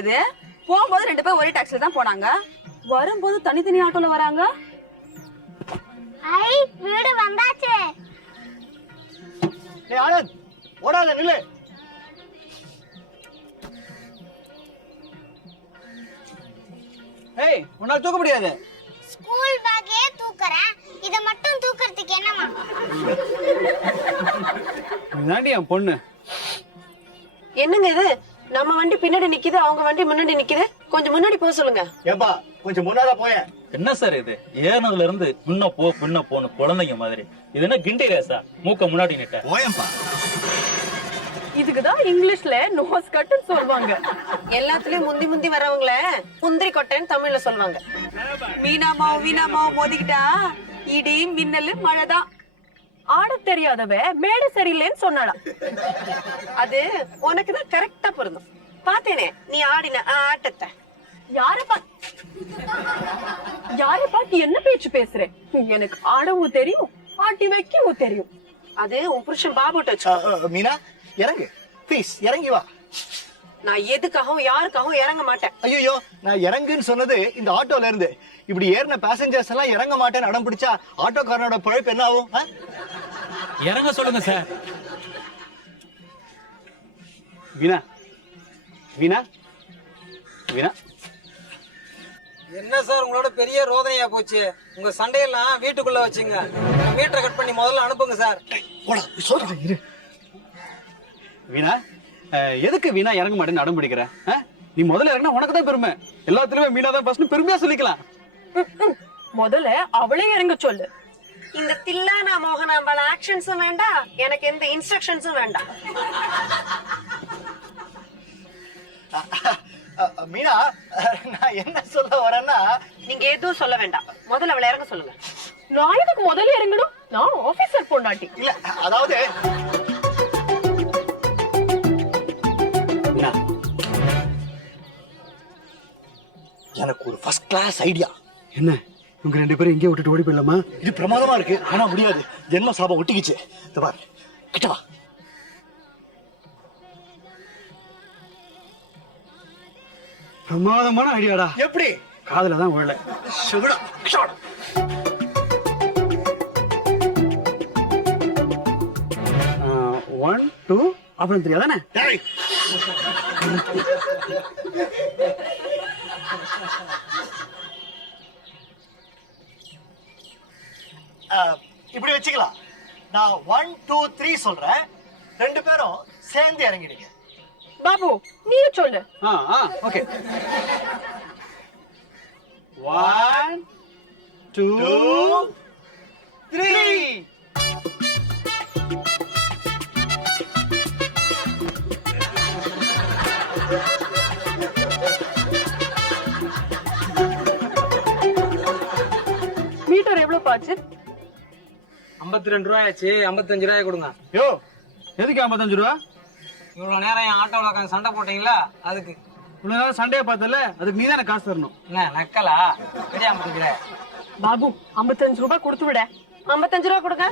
இது? போகும்போது 2 பேரும் ஒரே டாக்ஸில தான் போனாங்க, வரும்போது தனித்தனி ஆட்டோல வராங்க. ஐ வீடு வந்தாச்சு. டேய் ஆனந்த், ஓடாத நில்லு. ஏய், உன்னால தூக்க முடியாது. ஸ்கூல் பேக்கே தூக்குறேன், இத மட்டும் தூக்குறதுக்கு என்னமா? இதாண்டி என் பொண்ணு. என்னங்க இது? நம்ம வண்டி பின்னாடி நிக்குது, அவங்க வண்டி முன்னாடி நிக்குது. கொஞ்சம் முன்னாடி போக சொல்லுங்க. ஏப்பா கொஞ்சம் முன்னால போயேன். என்ன சார் இது? ஏறினதுல இருந்து முன்ன போ பின்ன போன்னு குழந்தைங்க மாதிரி. இது என்ன கிண்டி ரேசா? மூக்க முன்னாடி நிட்ட போயேன்பா. இதுக்குதான் இங்கிலீஷ்ல நோஸ் கட்னு சொல்வாங்க. எல்லாத்துலயும் முந்தி முந்தி வரவங்கள முந்திரி கொட்டைன்னு தமிழ்ல சொல்லுவாங்க. வீணாமாவும் மோதிக்கிட்டா இடி மின்னல் மழைதான். ஆட தெரியாதவ மேடை சரியில்லைன்னு சொன்னாலாம். அது உனக்குதான் கரெக்டா பொருந்தும். பாத்தேனே நீ ஆடின ஆட்டத்தை. யார பாத்து என்ன பேச்சு பேசுறேன்? எனக்கு ஆடவும் தெரியும், ஆட்டி வைக்கவும் தெரியும். அது உன் புருஷன் பாபுட்ட வச்சு. மீனா இறங்கு ப்ளீஸ், இறங்கி வா. நான் எதுக்காகவும் யாருக்காகவும் இறங்க மாட்டேன். ஐயோ, நான் இறங்குன்னு சொன்னது இந்த ஆட்டோல இருந்து. இப்படி ஏறின பேசஞ்சர்ஸ் எல்லாம் இறங்க மாட்டேன்னு அடம் பிடிச்சா ஆட்டோக்காரனோட பழைப்பு என்ன ஆகும்? இறங்க சொல்லுங்க சார். வீணா வீணா வீணா, என்ன சார் உங்களோட பெரிய ரோதனையா போச்சு? உங்க சண்டையெல்லாம் வீட்டுக்குள்ள வச்சுங்க. மீட்டரை கட் பண்ணி முதல்ல அனுப்புங்க சார். இரு வீணா, எதுக்கு வீணா இறங்க மாட்டேன்னு அடம் பிடிக்கிற? நீ முதல்ல இறங்கினா உனக்கு தான் பெருமை. எல்லாத்துலயுமே மீனா தான் ஃபர்ஸ்ட் பெருமையா சொல்லிக்கலாம். முதல்ல அவளே இறங்க சொல்லு. இந்த தில்லானா மோகனாம்பாள் ஆக்ஷன்ஸும் வேண்டாம், எனக்கு எந்த இன்ஸ்ட்ரக்ஷன்ஸும் வேண்டாம். மீனா, நான் என்ன சொல்ல வரேன்னா, நீங்க எதுவும் சொல்ல வேண்டாம், முதல்ல அவளை இறங்க சொல்லுங்க. நான் இதுக்கு முதல்ல இறங்கணும்? நான் ஆபீசர் பொண்டாட்டி. இல்ல அதாவது மீனா, எனக்கு ஒரு ஃபர்ஸ்ட் கிளாஸ் ஐடியா. என்ன? உங்க 2 பேரும் எங்கே விட்டுட்டு ஓடி போயிடலாமா? இது பிரமாதமா இருக்கு, ஆனா முடியாது. ஜென்ம சாபம் ஒட்டிக்கிச்சு. பாரு, கிட்ட வா. பிரமாதமான ஐடியாடா. எப்படி? காதுல தான் விழல. சுகுடா ஷாட். 1 2 அப்புறம் 3 அதானே? டேய், இப்படி வச்சுக்கலாம். நான் 1 2 3 சொல்றேன், 2 பேரும் சேர்ந்து இறங்கிடுங்க. பாபு நீயே சொல்லு. ஓகே. 1 2 3. மீட்டர் எவ்வளவு பாச்சு? 52 ரூபாயாச்சு. 55 ரூபாய் கொடுங்க. யோ, எதுக்கு 55 ரூபா? இவ்வளவு நேரம் என் ஆட்டோல உட்காந்து சண்டை போட்டீங்களா, அதுக்கு. இவ்வளவு நேரம் சண்டையை பார்த்தல, அதுக்கு நீ தானே காசு தரணும். என்ன நக்கலா? பெரிய 50 ரூபாய். பாபு 55 ரூபாய் கொடுத்து விட. 55 ரூபா கொடுங்க.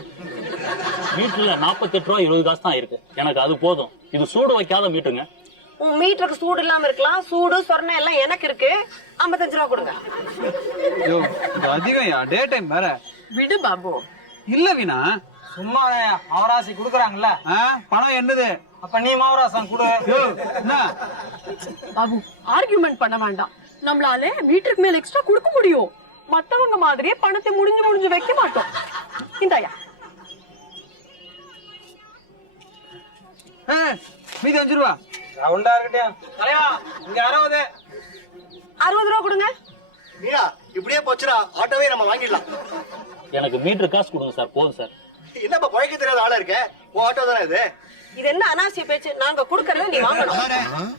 மீட்டர்ல 48 ரூபா 20 காசு தான் இருக்கு. எனக்கு அது போதும். இது சூடு வைக்காத மீட்டுங்க. உன் மீட்டருக்கு சூடு இல்லாம இருக்கலாம், சூடு சொரணை எல்லாம் எனக்கு இருக்கு. 55 ரூபா கொடுங்க. யோ, இது அதிகம்யா, டே டைம் வேற. விடு பாபு. இல்ல வீணா, சும்மா மவராசி குடுக்குறாங்கல்ல, பணம் என்னது? அப்ப நீ மவராசம் குடு. என்ன பாபு ஆர்கியூமெண்ட் பண்ண வேண்டாம். நம்மளால மீட்டருக்கு மேல எக்ஸ்ட்ரா கொடுக்க முடியும். மத்தவங்க மாதிரியே பணத்தை முடிஞ்சு வைக்க மாட்டோம். இந்தாயா மீதி 5 ரூபா. ரவுண்டா இருக்கட்டும். தலைவா இங்க 60. 60 ரூபா கொடுங்க. மீனா, இப்படியே போச்சுனா ஆட்டோவே நம்ம வாங்கிடலாம். எனக்கு மீட்டர் காசு கொடுங்க சார், போதும் சார். என்னப்பா பழைக்க தெரியாத ஆளா இருக்க? உன் ஆட்டோ தானே இது? இது என்ன அனாவசிய பேச்சு? நாங்க குடுக்கறத நீ வாங்கணும்.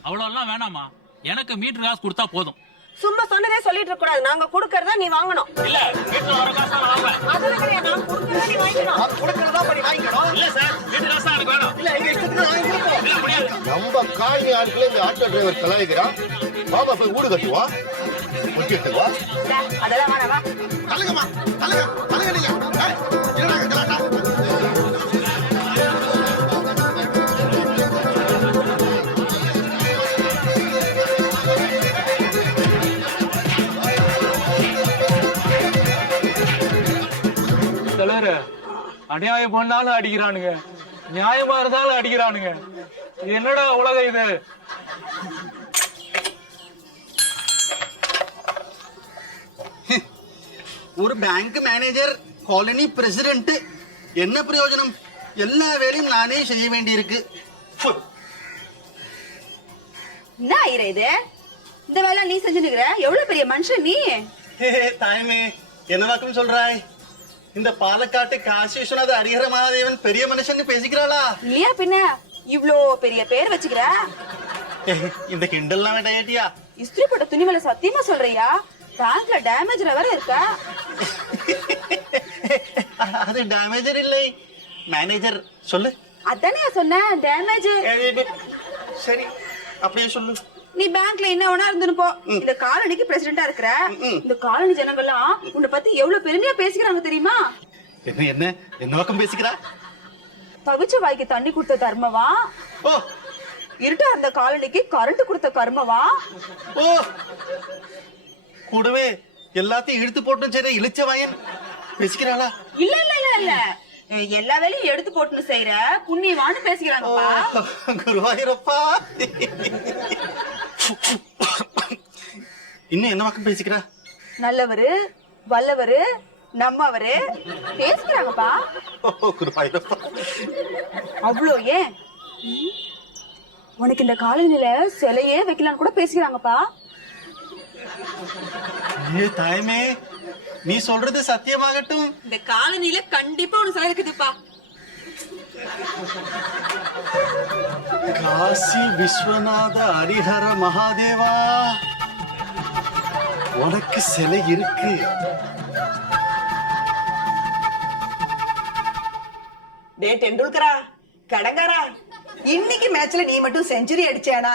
அவ்வளவு எல்லாம் வேணாமா, எனக்கு மீட்டர் காசு கொடுத்தா போதும். சும்மா சொன்னதே சொல்லிட்டு இருக்க கூடாது. நாங்க குடுக்கறத நீ வாங்கணும். இல்ல, மீட்டர் வர காசு நான் வாங்குவேன். அதெல்லாம் கிடையாது, நாங்க குடுக்கறத நீ வாங்கணும். நான் கொடுக்கறதா பண்ணி வாங்கிக்கணும். இல்ல சார், மீட்டர் காசு எனக்கு வேணும். இல்ல, எங்க இஷ்டத்துக்கு வாங்கி கொடுப்போம். இல்ல, முடியாது. நம்ம காலனி ஆட்களே இந்த ஆட்டோ டிரைவர் கலாய்க்கிறான். பாபா போய் வீடு கட்டுவா, ஒட்டிட்டு வா. அதெல்லாம் வேணாவா? தலகமா தலக நீங்க. என்னடா கலாட்டா? அநியாயம் பண்ணாலும் அடிக்கிறானுங்க, நியாயமா இருந்தாலும் அடிக்கிறானுங்க. இது என்னடா உலகம் இது? ஒரு பேங்க் மேனேஜர், காலனி பிரசிடென்ட், என்ன பிரயோஜனம்? எல்லா வேலையும் நானே செய்ய வேண்டியிருக்கு. என்ன ஆயிர இது? இந்த வேலை நீ செஞ்சுனுக்குற? எவ்வளவு பெரிய மனுஷன் நீ. தாய்மே, என்ன வாக்கம் சொல்றாய்? இந்த பாலக்காட்டு காசி விஸ்வநாத ஹரிஹர மகாதேவன் பெரிய மனுஷன் பேசிக்கிறாளா? இல்லையா பின்ன, இவ்ளோ பெரிய பேர் வச்சுக்கிற. இந்த கிண்டல்லாம் வேண்டாட்டியா? இஸ்திரி போட்ட துணி மேல சத்தியமா சொல்றியா? பேங்க்ல டேமேஜ் வேற இருக்கா? அது டேமேஜர் இல்லை, மேனேஜர். சொல்லு. அதானே சொன்னேன், டேமேஜ். சரி, அப்படியே சொல்லு. நீ பேங்க்ல என்ன வேணா இருந்துன்னு போ. இந்த காலனிக்கு பிரசிடென்டா இருக்கிற. இந்த காலனி ஜனங்கள்லாம் உன்னை பத்தி எவ்வளவு பெருமையா பேசிக்கிறாங்க தெரியுமா? என்ன என்ன என்ன வாக்கம் பேசிக்கிறா? தவிச்ச வாய்க்கு தண்ணி கொடுத்த கர்மவா, ஓ இருட்டா இருந்த காலனிக்கு கரண்ட் கொடுத்த கர்மவா. ஓ கூடவே எல்லாத்தையும் இழுத்து போட்டும் சரி இழிச்ச வாயன் பேசிக்கிறாளா? இல்ல இல்ல இல்ல இல்ல, எல்லா வேலையும் எடுத்து போட்டுன்னு செய்யற புண்ணியவான்னு பேசிக்கிறாங்கப்பா. குருவாயூரப்பா. இன்னும் என்ன வாக்கம் பேசிக்கிறா? நல்லவரு, வல்லவரு, நம்மவரு பேசிக்கிறாங்கப்பா. குருவாயூரப்பா. அவ்வளோ ஏன், உனக்கு இந்த காலனில சிலையே வைக்கலான்னு கூட பேசிக்கிறாங்கப்பா. ஏ தாய்மே, நீ சொல்றது சத்தியமாகட்டும். இந்த காலனில கண்டிப்பா உனக்கு சிலை இருக்குதுப்பா. காசி விஸ்வநாத ஹரிஹர மகாதேவா, உனக்கு சிலை இருக்கு. டே டெண்டுல்கரா, கடங்காரா, இன்னைக்கு மேட்ச்ல நீ மட்டும் செஞ்சுரி அடிச்சானா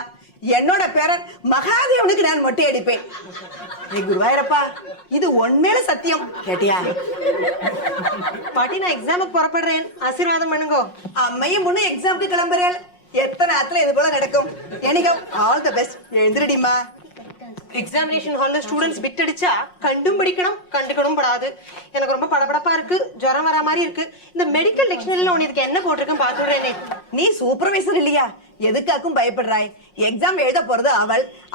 என்னோட பேரன் மகாதேவனுக்கு நான் மொட்டை அடிப்பேன். ஏ குருவாயூரப்பா, இது உண்மையில சத்தியம். கேட்டியா? பாட்டி, நான் எக்ஸாமுக்கு புறப்படுறேன், ஆசீர்வாதம் பண்ணுங்க. அம்மையும் முன்ன எக்ஸாமுக்கு கிளம்புறேன். எத்தனை ஆத்துல இது போல நடக்கும். எனிகம் ஆல் தி பெஸ்ட். எழுந்திரடிமா. எக்ஸாமினேஷன் ஹால்ல ஸ்டூடெண்ட்ஸ் பிட் அடிச்சா கண்டும் படிக்கணும், கண்டுக்கணும் படாது. எனக்கு ரொம்ப படபடப்பா இருக்கு, ஜுரம் வர மாதிரி இருக்கு. இந்த மெடிக்கல் டிக்ஷனரியில உனக்கு இதுக்கு என்ன போட்டிருக்குன்னு பாத்துடுறேனே. நீ சூப்பர்வைசர் இல்லையா? எதுக்காக்கும் பயப்படுறாய்? எக்ஸாம் எழுத போறது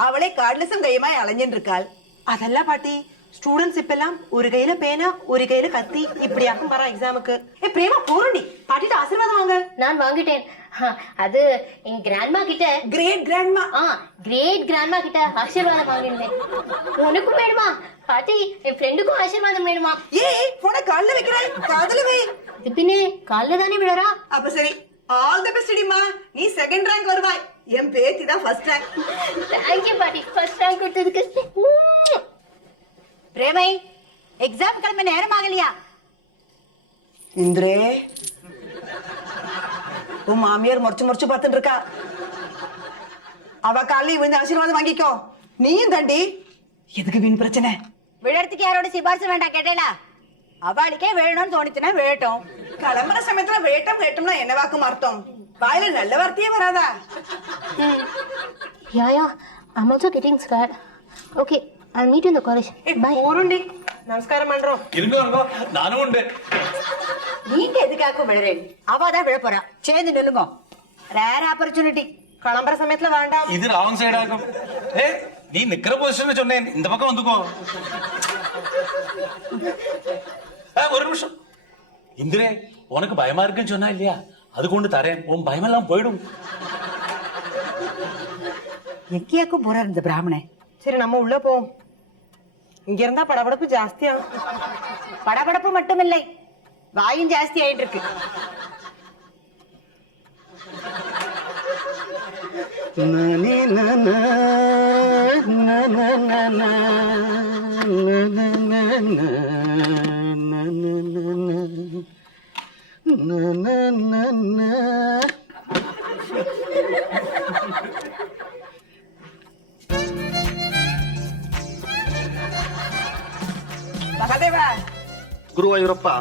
அவளே கார்ட்லெஸும் கையுமாய் அலைஞ்சின்னு இருக்காள். அதெல்லாம் பாட்டி, ஸ்டூடெண்ட்ஸ் இப்பெல்லாம் ஒரு கையில பேனா ஒரு கையில கத்தி இப்படியாக்கும் வர எக்ஸாமுக்கு. ஏ பிரேமா, போறண்டி பாட்டிட்டு ஆசீர்வாதம் வாங்க. நான் வாங்கிட்டேன். அது என் கிராண்ட்மா கிட்ட, கிரேட் கிராண்ட்மா, கிரேட் கிராண்ட்மா கிட்ட ஆசீர்வாதம் வாங்கினேன். உனக்கும் வேணுமா பாட்டி? என் ஃப்ரெண்டுக்கும் ஆசீர்வாதம் வேணுமா? ஏய் போன கால்ல வைக்கிறாய், காதுல வை. பின்னே கால்ல தானே விழறா. அப்ப சரி, ஆல் தி பெஸ்ட் டிமா. நீ செகண்ட் ரேங்க் வருவாய். என் பேத்தி தான் ஃபர்ஸ்ட் ரேங்க். தேங்க்யூ பாட்டி, ஃபர்ஸ்ட் ரேங்க் கொடுத்ததுக்கு. பிரேமை, எக்ஸாம் கிளம்ப நேரம் ஆகலையா? இந்திரே, உன் மாமியார் முறைச்சு முறைச்சு பார்த்துட்டு இருக்கா. அவ காலையில் விழுந்து ஆசீர்வாதம் வாங்கிக்கோ. நீயும் தாண்டி. எதுக்கு வீண் பிரச்சனை? விழறதுக்கு யாரோட சிபாரிசு வேண்டாம் கேட்டேனா? அவளுக்கே விழணும்னு தோணிச்சுன்னா விழட்டும். கிளம்புற சமயத்துல வேட்டம்னா என்ன வாக்கும் அர்த்தம்? வாயில நல்ல வார்த்தையே வராதா? Yeah, I'm also getting scared. Okay, I'll meet you in the college. Bye. போறண்டி, நமஸ்காரம் பண்றோம். இருங்க, நானும் உண்டு. நீங்க எதுக்காக்கும் விழறேன்? அவதான் விழ போறா. சேர்ந்து நில்லுங்க. Rare opportunity. கிளம்புற சமயத்துல வேண்டாம். இது ராங் சைடு ஆகும். நீ நிக்கிற பொசிஷன் சொன்னேன், இந்த பக்கம் வந்துக்கோ. ஒரு நிமிஷம். இந்திரே, உனக்கு பயமா இருக்குன்னு சொன்னா இல்லையா? அது கொண்டு தரேன், உன் பயமெல்லாம் போயிடும். எங்கேயாக்கும் போறாரு இந்த பிராமணன்? சரி, நம்ம உள்ள போவோம். இங்க இருந்தா படபடப்பு ஜாஸ்தியா. படபடப்பு மட்டுமில்லை, வாயும் ஜாஸ்தி ஆயிட்டு இருக்கு. மகாதேவா, குருவாயூரப்பா.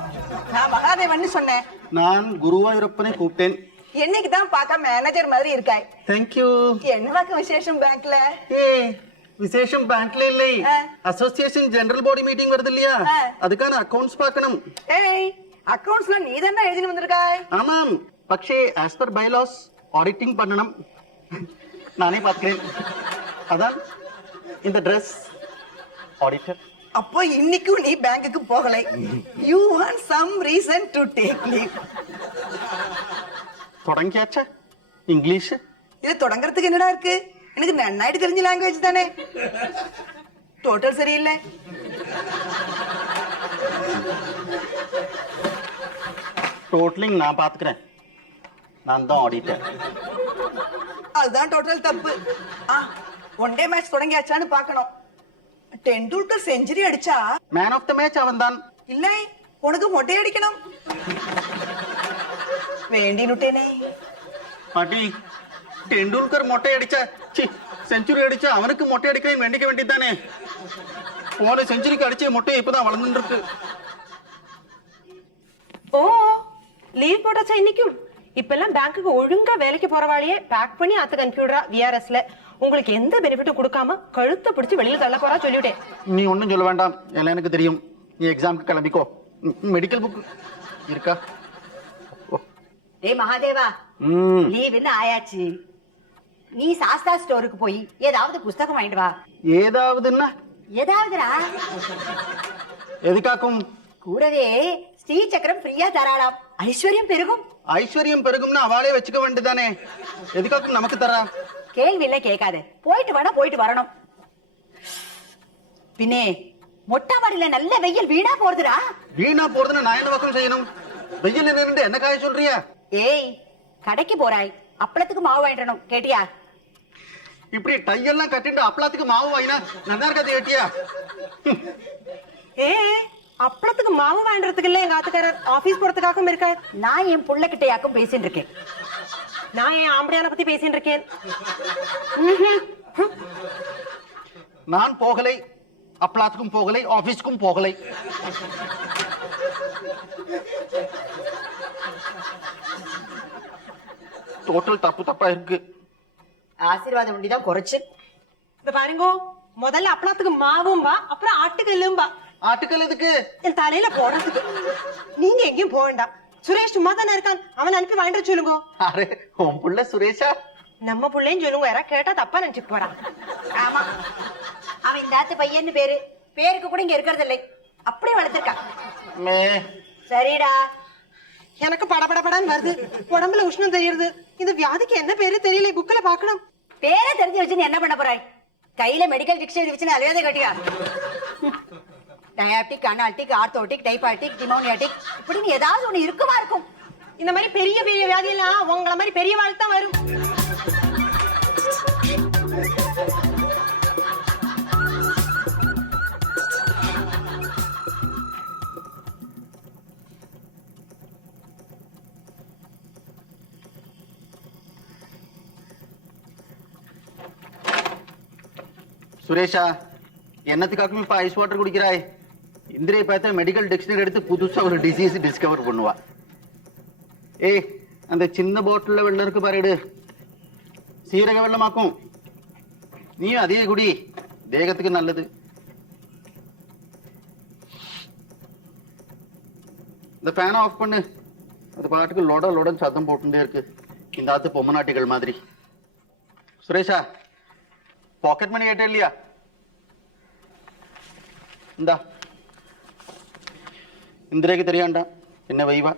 நான் மகாதேவன் சொன்னேன். நான் குருவாயூரப்பனை கூப்பிட்டேன். என்னைக்கு தான் பார்க்க மேனேஜர் மாதிரி இருக்காய். தேங்க்யூ. என்னவாக்கு விசேஷம் பேங்க்ல? விசேஷம் பேங்க்ல இல்லை, அசோசியேஷன் ஜெனரல் பாடி மீட்டிங் வருது இல்லையா, அதுக்கான அக்கவுண்ட்ஸ் பார்க்கணும். ஏய், அக்கவுண்ட்ஸ்ல நீ தானே எழுதி வந்திருக்காய். ஆமாம், പക്ഷേ ஆஸ் பர் பைலாஸ் ஆடிட்டிங் பண்ணணும். நானே பார்க்கிறேன். அதான் இந்த ட்ரெஸ் ஆடிட்டர். அப்போ இன்னைக்கும் நீ பேங்க்குக்கு போகலை. You want some reason to take leave. தொடங்கியாச்சா இங்கிலீஷ்? இது தொடங்கறதுக்கு என்னடா இருக்கு? எனக்கு நன்னாയിട്ട് தெரிஞ்ச லாங்குவேஜ் தானே. டோட்டல் சரியில்லை. டோட்டலிங் நான் பாத்துக்கிறேன். நான் தான் ஆடிட்டர். அதுதான் டோட்டல் தப்பு. ஒன் டே மேட்ச் தொடங்கியாச்சான்னு பார்க்கணும். டெண்டுல்கர் செஞ்சுரி அடிச்சா மேன் ஆஃப் த மேட்ச் அவன் தான். இல்லை, உனக்கு மொட்டை அடிக்கணும். வேண்டினுட்டேனே. பாட்டி, டெண்டுல்கர் மொட்டை அடிச்சா செஞ்சுரி அடிச்சா அவனுக்கு மொட்டை அடிக்கிறேன் வேண்டிக்க வேண்டியதானே. போன செஞ்சுரிக்கு அடிச்ச மொட்டை இப்பதான் வளர்ந்துட்டு இருக்கு. ஓ, லீவ் போட்டாச்சா இன்னைக்கும்? இப்பெல்லாம் பேங்க்குக்கு ஒழுங்கா வேலைக்கு போறவாளையே பேக் பண்ணி ஆத்துக்கு அனுப்பிவிடுறா விஆர்எஸ்ல. உங்களுக்கு எந்த பெனிஃபிட்டும் கொடுக்காம கழுத்தை பிடிச்சு வெளியில தள்ள போறா சொல்லிவிட்டேன். நீ ஒன்னும் சொல்ல வேண்டாம், எல்லாம் எனக்கு தெரியும். நீ எக்ஸாமுக்கு கிளம்பிக்கோ. மெடிக்கல் புக் இருக்கா? டேய் மகாதேவா, லீவுன்னு ஆயாச்சு. நீ சாஸ்தா ஸ்டோருக்கு போய் ஏதாவது புஸ்தகம் வாங்கிட்டு வா. ஏதாவதுன்னா? ஏதாவதுரா? எதுக்காக்கும்? கூடவே ஸ்ரீ சக்கரம் ஃப்ரீயா தராளாம். ஐஸ்வர்யம் பெருகும். ஐஸ்வர்யம் பெருகும்னா அவளே வச்சுக்க வேண்டியதானே. எதுக்காக்கும் நமக்கு தரா? கேள்வி இல்ல கேட்காத. போயிட்டு வேணா போயிட்டு வரணும். பின்னே மொட்டை மாடியில நல்ல வெயில் வீணா போறதுடா. வீணா போறதுன்னு நான் என்ன பக்கம் செய்யணும்? வெயில் நின்று என்ன காய சொல்றியா? ஏய், கடைக்கு போறாய், அப்பளத்துக்கு மாவு வாங்கிடணும். கேட்டியா? இப்படி டையெல்லாம் கட்டிட்டு அப்பளத்துக்கு மாவு வாங்கினா நல்லா இருக்காது. கேட்டியா? ஏ, அப்பளத்துக்கு மாவு வாங்குறதுக்கு இல்ல எங்க ஆத்துக்காரர் ஆபீஸ் போறதுக்காகவும் இருக்காரு. நான் என் புள்ள கிட்டையாக்கும் பேசிட்டு இருக்கேன். நான் என் ஆம்படியான பத்தி பேசிட்டு இருக்கேன். நான் போகலை, அப்பளத்துக்கும் போகலை, ஆபீஸ்க்கும் போகலை. டோட்டல் தப்பு தப்பா இருக்கு. ஆசீர்வாதம் உண்டிதான் குறைச்சு. இந்த பாருங்க, முதல்ல அப்பளத்துக்கு மாவும் வா, அப்புறம் ஆட்டுக்கல்லும் வா. ஆட்டுக்கல் எதுக்கு? என் தலையில போடுறதுக்கு. நீங்க எங்கேயும் போக வேண்டாம். சுரேஷ் சும்மா தானே இருக்கான், அவன் அனுப்பி வாங்கிட்டு சொல்லுங்க. அரே, உன் புள்ள சுரேஷா? நம்ம புள்ளைன்னு சொல்லுங்க, யாரா கேட்டா தப்பா நினைச்சுட்டு போறான். ஆமா, அவன் இந்த ஆத்து பையன்னு பேரு. பேருக்கு கூட இங்க இருக்கிறது இல்லை. அப்படியே வளர்த்திருக்கான். சரிடா. எனக்கு படபடபடான்னு வருது, உடம்புல உஷ்ணம் தெரியுது. இந்த வியாதிக்கு என்ன பேரு தெரியல, புக்ல பாக்கணும். பேரை தெரிஞ்சு வச்சு என்ன பண்ண போறாய்? கையில மெடிக்கல் டிக்ஷனரி வச்சு அலையாத கட்டியா? டயாபிட்டிக், அனால்டிக், ஆர்த்தோட்டிக், டைபாட்டிக், டிமோனியாட்டிக், இப்படின்னு ஏதாவது ஒண்ணு இருக்குமா இருக்கும். இந்த மாதிரி பெரிய பெரிய வியாதி எல்லாம் உங்களை மாதிரி பெரிய வாழ் தான் வரும். சுரேஷா, என்னத்துக்காகவும் இப்ப ஐஸ் வாட்டர் குடிக்கிறாய்? இந்திரியை பார்த்தா மெடிக்கல் டிக்ஷனரி எடுத்து புதுசா ஒரு டிசீஸ் டிஸ்கவர் பண்ணுவா. ஏய், அந்த சின்ன பாட்டில்ல வெள்ளம் இருக்கு பாரு, சீரக வெள்ளமாக்கும். நீயும் அதே குடி, தேகத்துக்கு நல்லது. இந்த ஃபேனை ஆஃப் பண்ணு. அது பாட்டுக்கு லொட லொடன்னு சத்தம் போட்டுட்டே இருக்கு, இந்த ஆத்து பொம்மநாட்டிகள் மாதிரி. சுரேஷா, பாக்கெட் மணி கேட்ட இல்லையா? இந்தா, இந்திரேக்கு தெரியாண்டா என்ன வைவா.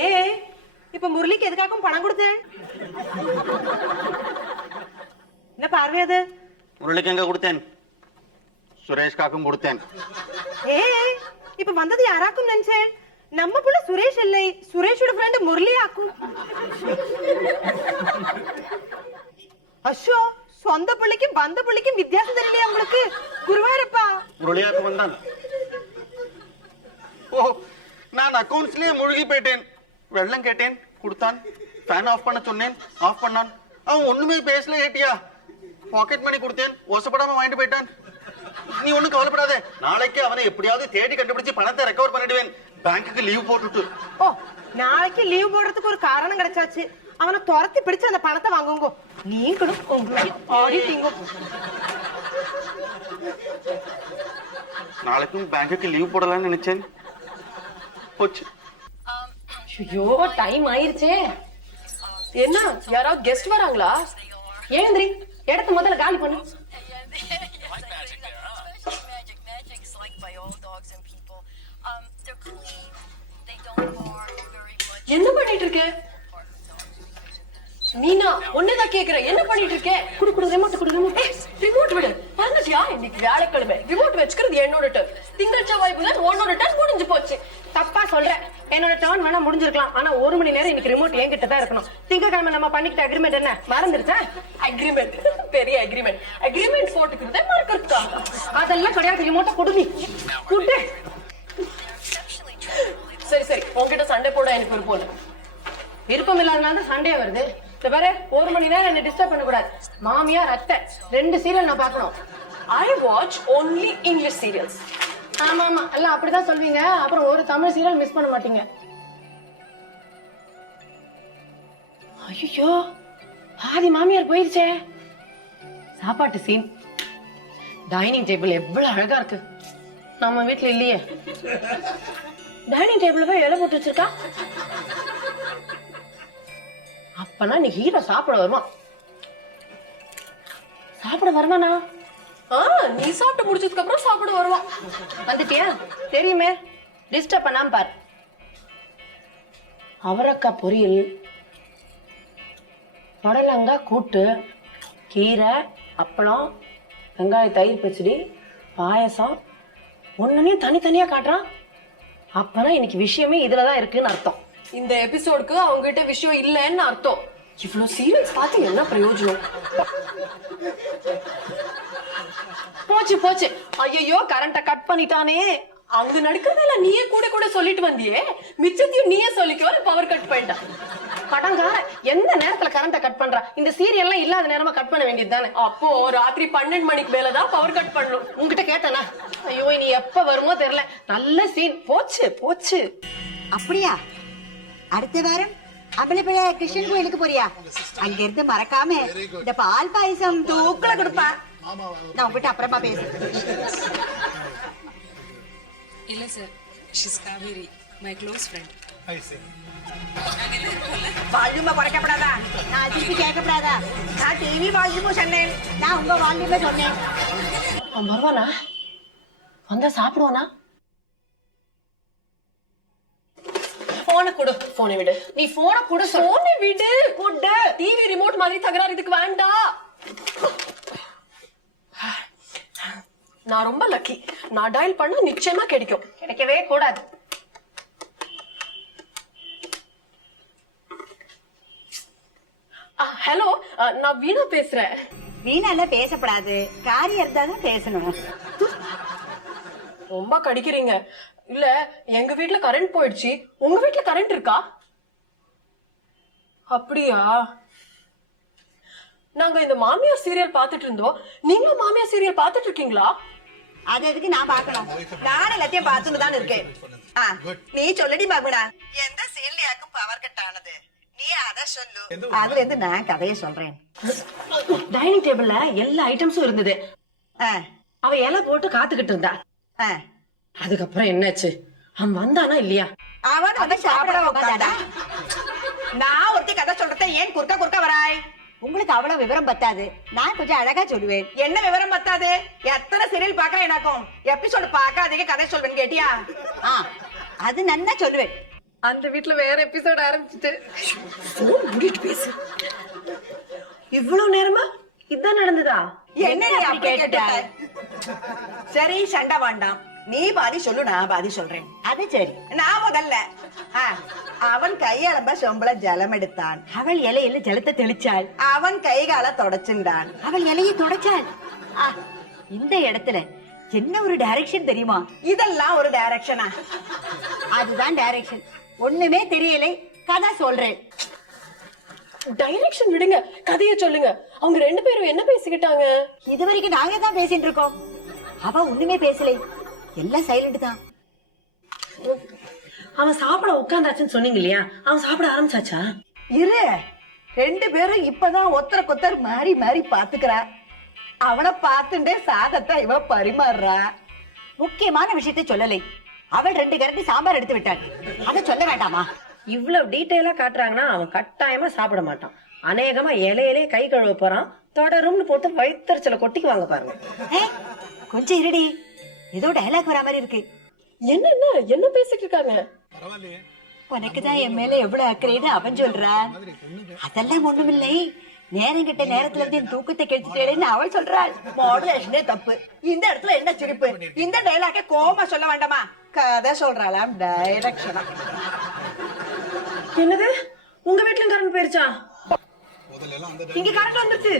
ஏ, இப்ப முரளிக்கு எதுக்காகவும் பணம் கொடுத்தேன்? என்ன பார்வை அது? முரளிக்கு எங்க கொடுத்தேன்? சுரேஷ்காக்கும் கொடுத்தேன். ஏ, இப்ப வந்தது யாராக்கும் நினைச்சேன்? நம்ம புள்ள சுரேஷ் இல்லை, சுரேஷோட ஃப்ரெண்ட் முரளி ஆக்கும். அஷோ, சொந்த பிள்ளைக்கும் வந்த பிள்ளைக்கும் வித்தியாசம் தெரியலையா உங்களுக்கு? குருவாரப்பா, முரளியாக்கு வந்தான். ஓ, நான் அக்கவுண்ட்ஸ்லயே மூழ்கி போயிட்டேன். வெள்ளம் கேட்டேன், கொடுத்தான். ஃபேன் ஆஃப் பண்ண சொன்னேன், ஆஃப் பண்ணான். அவன் ஒண்ணுமே பேசல. ஏட்டியா, பாக்கெட் மணி கொடுத்தேன், ஓசப்படாம வாங்கிட்டு போயிட்டான். நீ ஒண்ணும் கவலைப்படாத, நாளைக்கு அவனை எப்படியாவது தேடி கண்டுபிடிச்சு பணத்தை ரெக்கவர் பண்ணிடுவேன். பேங்க்குக்கு லீவ் போட்டுட்டு. ஓ, நாளைக்கு லீவ் போடுறதுக்கு ஒரு காரணம் கிடைச்சாச்சு. அவனை துரத்தி பிடிச்சு அந்த பணத்தை வாங்குங்க. நீங்களும் உங்களுக்கு ஆடிட்டீங்க. நாளைக்கும் பேங்குக்கு லீவ் போடலாம்னு நினைச்சேன், போச்சு. ஐயோ டைம் ஆயிருச்சே. என்ன யாராவது கெஸ்ட் வராங்களா? ஏந்திரி, இடத்த முதல்ல காலி பண்ணு. என்ன பண்ணிட்டு இருக்க மீனா? ஒன்னதான் கேக்குறேன், என்ன பண்ணிட்டு இருக்க? குடு குடு ரிமோட் குடு ரிமோட். ரிமோட் விடு. வந்துட்டியா? இன்னைக்கு வியாழக்கிழமை, ரிமோட் வச்சுக்கிறது என்னோட டர்ன். திங்கள் செவ்வாய் புதன் உன்னோட டர்ன் முடிஞ்சு போச்சு. தப்பா சொல்றேன். என்னோட டர்ன் வேணா முடிஞ்சிருக்கலாம், ஆனா 1 மணி நேரம் இன்னைக்கு ரிமோட் என்கிட்ட தான் இருக்கணும். திங்கக்கிழமை நம்ம பண்ணிக்கிட்ட அக்ரிமெண்ட் என்ன மறந்துருச்சா? அக்ரிமெண்ட், பெரிய அக்ரிமெண்ட். அக்ரிமெண்ட் போட்டுக்கிறதே மறக்கிறதுக்கா? அதெல்லாம் கிடையாது. ரிமோட்டை குடுமி குடு. சரி சரி, உன்கிட்ட சண்டை போட எனக்கு விருப்பம் இல்லை. விருப்பம் இல்லாதனால தான் சண்டே வருது. இந்த பாரு, 1 மணி நேரம் என்ன டிஸ்டர்ப் பண்ண கூடாது. மாமியார் அத்தை 2 சீரியல் நான் பார்க்கணும். I watch only English serials. ஆமா ஆமா, எல்லாம் அப்படிதான் சொல்வீங்க. அப்புறம் ஒரு தமிழ் சீரியல் மிஸ் பண்ண மாட்டீங்க. ஐயோ, ஆதி மாமியார் போயிருச்சே. சாப்பாட்டு சீன். டைனிங் டேபிள் எவ்வளவு அழகா இருக்கு. நம்ம வீட்டுல இல்லையே. டைனிங் டேபிள் போய் இலை போட்டு வச்சிருக்கா. அப்பனா நீ ஹீரோ சாப்பிட வருவான். சாப்பிட வருவானா? நீ சாப்பிட்டு முடிச்சதுக்கு அப்புறம் சாப்பிட வருவான். வந்துட்டியா? தெரியுமே, டிஸ்டர்ப் பண்ணாம பாரு. அவரக்காய் பொரியல், புடலங்காய் கூட்டு, கீரை, அப்பளம், வெங்காய தயிர் பச்சடி, பாயசம், ஒன்னுனையும் தனித்தனியா காட்டுறான். அப்பனா இன்னைக்கு விஷயமே இதுலதான் இருக்குன்னு அர்த்தம். இந்த எபிசோடுக்கு அவங்க கிட்ட விஷயம் இல்லைன்னு அர்த்தம். இவ்வளவு சீரியல்ஸ் பார்த்து என்ன பிரயோஜனம்? போச்சு போச்சு. ஐயோ, கரண்ட கட் பண்ணிட்டானே. அங்க நடக்கிறதுல நீயே கூட கூட சொல்லிட்டு வந்தியே, மிச்சத்தையும் நீயே சொல்லிக்கோ. பவர் கட் பண்ணிட்டான். கடங்கார எந்த நேரத்துல கரண்ட கட் பண்றா? இந்த சீரியல் எல்லாம் இல்லாத நேரமா கட் பண்ண வேண்டியது தானே. அப்போ ராத்திரி 12 மணிக்கு மேலதான் பவர் கட் பண்ணணும். உங்ககிட்ட கேட்டனா? ஐயோ, நீ எப்ப வருமோ தெரியல. நல்ல சீன். போச்சு போச்சு. அப்படியா? அடுத்த வாரம் அம்பலப்பிள்ளை கிருஷ்ணன் கோயிலுக்கு போறியா? அங்க இருந்து மறக்காம இந்த பால் பாயசம் தூக்குல கொடுப்பா. நான் உங்ககிட்ட அப்புறமா பேசுறேன். இல்ல sir, she's Kaveri, my close friend. I see. வால்யூமை குறைக்கப்படாதா? நான் திருப்பி கேட்கப்படாதா? நான் டிவி வால்யூமும் சொன்னேன். நான் உங்க வால்யூமே சொன்னேன். அவன் வருவானா? வந்தா சாப்பிடுவானா? போனை கொடு. போனை விடு. நீ போன கூட போனை விடு. கொடு. டிவி ரிமோட் மாதிரி தகராறு இதுக்கு வேண்டாம். நான் ரொம்ப லக்கி. நான் டயல் பண்ண நிச்சயமா கிடைக்கும். கிடைக்கவே கூடாது. ஹலோ, நான் வீணா பேசுறேன். வீணால பேசப்படாது, காரியம் இருந்தாதான் பேசணும். ரொம்ப கடிக்கிறீங்க. இல்ல, எங்க வீட்ல கரண்ட் போயிடுச்சு. உங்க வீட்ல கரண்ட் இருக்கா? அப்படியா? நாங்க இந்த மாமியார் சீரியல் பாத்துட்டு இருந்தோம். நீங்களும் மாமியார் சீரியல் பாத்துட்டு இருக்கீங்களா? அது எதுக்கு நான் பார்க்கணும்? நான் எல்லாத்தையும் பார்த்துட்டு தான் இருக்கேன். நீ சொல்லடி மகுடா, எந்த சீரியலுக்கும் பவர் கட் ஆனது? நீ அத சொல்லு. அதுல இருந்து நான் கதையை சொல்றேன். டைனிங் டேபிள்ல எல்லா ஐட்டம்ஸும் இருந்தது. அவ இலை போட்டு காத்துக்கிட்டு இருந்தா. அதுக்கப்புறம் என்னாச்சு? அவன் வந்தானா இல்லையா? அவன் வந்து சாப்பிட உட்கார்ந்தா. நான் ஒருத்தி கதை சொல்றத ஏன் குறுக்க குறுக்க வராய்? உங்களுக்கு அவ்வளவு விவரம் பத்தாது. நான் கொஞ்சம் அழகா சொல்லுவேன். என்ன விவரம் பத்தாது? எத்தனை சீரியல் பாக்க எனக்கும் எபிசோடு பாக்காதீங்க கதை சொல்வேன் கேட்டியா? அது நன்னா சொல்லுவேன். அந்த வீட்டுல வேற எபிசோட் ஆரம்பிச்சுட்டு பேசு. இவ்வளவு நேரமா இதான் நடந்ததா? என்ன நீ அப்படி கேட்டாய்? சரி, சண்டை வேண்டாம். நீ பாதி சொல்லு, நான் பாதி சொல்றேன். அது சரி. நான் முதல்ல. அவன் கையளம்ப சொம்பள ஜலம் எடுத்தான். அவள் இலையில ஜலத்தை தெளிச்சாள். அவன் கைகால தொடச்சுண்டான். அவள் இலையை தொடச்சாள். இந்த இடத்துல என்ன ஒரு டைரக்ஷன் தெரியுமா? இதெல்லாம் ஒரு டைரக்ஷனா? அதுதான் டைரக்ஷன். ஒண்ணுமே தெரியலை, கதை சொல்றேன். டைரக்ஷன் விடுங்க, கதைய சொல்லுங்க. அவங்க 2 பேரும் என்ன பேசிக்கிட்டாங்க? இது வரைக்கும் நாங்க தான் பேசிட்டு இருக்கோம். அவ ஒண்ணுமே பேசலை, எல்லாம் சைலண்ட் தான். அவன் சாப்பிட உட்கார்ந்தாச்சுன்னு சொன்னீங்க இல்லையா? அவன் சாப்பிட ஆரம்பிச்சாச்சா? இரு, 2 பேரும் இப்பதான் ஒத்தர கொத்தர் மாறி மாறி பாத்துக்கிறா. அவனை பார்த்துட்டே சாதத்தை இவ பரிமாறுறா. முக்கியமான விஷயத்தை சொல்லலை. அவள் 2 கரண்டி சாம்பார் எடுத்து விட்டாள். அதை சொல்ல வேண்டாமா? இவ்வளவு டீட்டெயிலா காட்டுறாங்கன்னா அவன் கட்டாயமா சாப்பிட மாட்டான். அநேகமா இலையிலே கை கழுவ போறான். தொடரும்னு போட்டு வயிற்றுச்சல கொட்டிக்கு வாங்க பாருங்க. கொஞ்சம் இருடி, ஏதோ டயலாக் வர மாதிரி இருக்கு. என்ன பேசிட்டு இருக்காங்க? உனக்குதான் என் மேல எவ்வளவு அக்கறைன்னு அவன் சொல்றான். அதெல்லாம் ஒண்ணுமில்லை, நேரம் கிட்ட நேரத்துல இருந்து என் தூக்கத்தை கெடுத்துட்டேன்னு அவள் சொல்றாள். மாடுலேஷனே தப்பு. இந்த இடத்துல என்ன சிரிப்பு? இந்த டைலாக்கே கோமா சொல்ல வேண்டாமா? கதை சொல்றாளாம் டைரக்ஷனா. என்னது, உங்க வீட்லயும் கரண்ட் போயிருச்சா? இங்க கரண்ட் வந்துச்சு.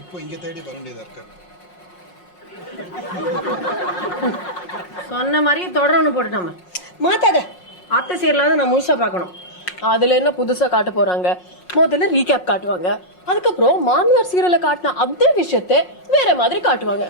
இப்போ இங்க தேடி வர வேண்டியதா இருக்கு. சொன்ன மாதிரியே தொடர்ந்து போட்டுட்டாம மாத்தாத. அத்தை சீரலாவது நான் முழுசா பாக்கணும். அதுல என்ன புதுசா காட்ட போறாங்க? முதல்ல ரீகேப் காட்டுவாங்க, அதுக்கப்புறம் மாமியார் சீரியல காட்டின அதே விஷயத்தை வேற மாதிரி காட்டுவாங்க.